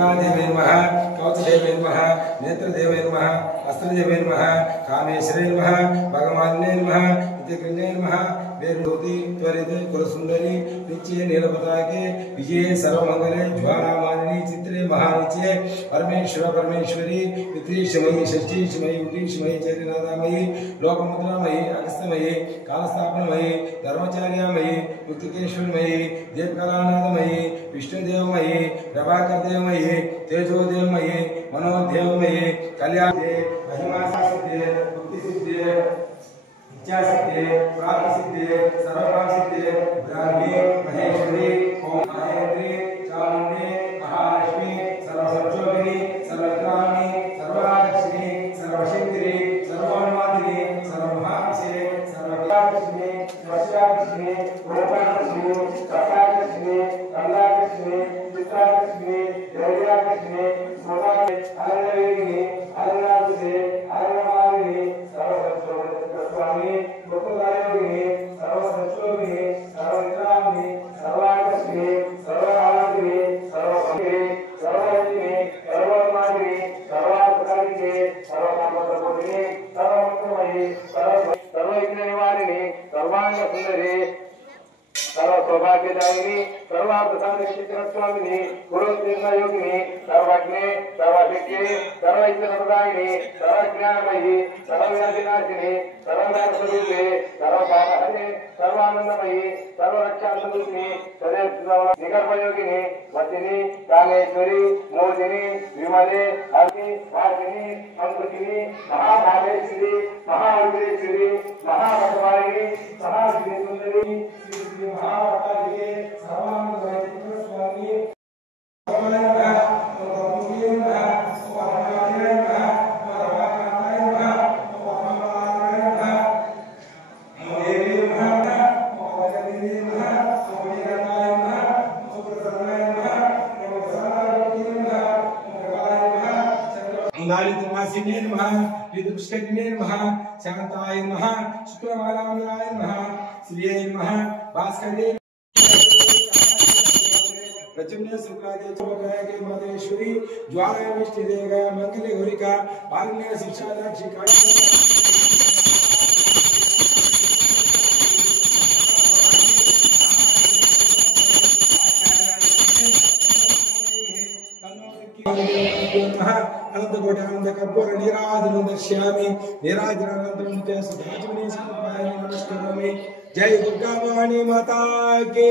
देवे नमः कवचदेवे नमः नेत्रदेवे नमः अस्त्रदेवे नमः कामेश्वरे नमः भगवान्ने नमः इतिकृण्ये नमः वेरुधूति त्वरित कुलसुंदरी नित्ये नीलपताके विजये सर्वमंगले ज्वालामालिनी चित्रे महानित्ये परमेश्वर परमेश्वरी पितृशमयी षष्ठीशमयी उटीशमयी चैत्रनाथमयी लोकमुद्रामयी अगस्त्यमयी कालस्थापनमयी धर्मचार्यामयी मुक्तिकेश्वरमयी देवकलानाथमयी विष्णुदेवमयी प्रभाकरदेवमयी तेजोदेवमयी मनोदेवमयी कल्याणे महिमासिद्धे मुक्तिसिद्धे इच्छासिद्धे प्राप्तिसिद्धे सर्वकामसिद्धे ब्राह्मी महेश्वरी ओम माहेश्वरी चामुंडे महालक्ष्मी सर्वसंजोगिनी सर्वत्राणी सर्वादर्शिनी सर्वशक्तिनी सर्वानुवादिनी सर्वमहाविषे सर्वज्ञानलक्ष्मी सर्वशाक्तिनी रूपलक्ष्मी कथालक्ष्मी कमलालक्ष्मी चित्रालक्ष्मी दैर्यालक्ष्मी सोनालक्ष्मी अरण्यवेदिनी अरण्यनाथिनी अरण्यमालिनी सर्वसंजोगिनी मुकुंदायोगिनी सर्वसंजोगिनी सर्वनिरामिनी सर्वाकर्षिणी सर्वादिनी सर्वसंगिनी सर्वरंजिनी सर्वमादिनी सर्वात्मकारिणी सर्वकामप्रबोधिनी सर्वमंगलमयी सर्वविघ्ननिवारिणी सर्वांगसुंदरी सर्व सौभाग्यदायिनी सर्वार्थसाधकचित्रस्वामिनी गुरुनिर्णयोगिनी सर्वज्ञे सर्वशक्ति सर्वैश्वर्यप्रदायिनी सर्वज्ञानमयी सर्वव्याधिनाशिनी सर्वदानस्वरूपे सर्वपापहरे सर्वानंदमयी सर्वरक्षास्वरूपिणी निगर्भयोगिनी वसिनी कामेश्वरी मोदिनी विमले हरि वासिनी अंकुशिनी महाभागेश्वरी महाउग्रेश्वरी महाभगवानी महाविष्णुसुंदरी महावतारिके सर्वांगसुंदरी लालितमासिने नमः विदुष्कटिने नमः शांताय नमः शुक्रवाराय नमः श्रीये नमः भास्करे प्रचंड शुक्लादे चोपकाय के मादेश्वरी ज्वाला मिष्टि देगा मंगले घोरिका पालने शिक्षा दाक्षी अनंतकोट्यानंदकर्पूर नीराजनं दर्शयामि नीराजनानन्तरं च सुधाजमने नमस्करोमि जय दुर्गा भवानी माता के।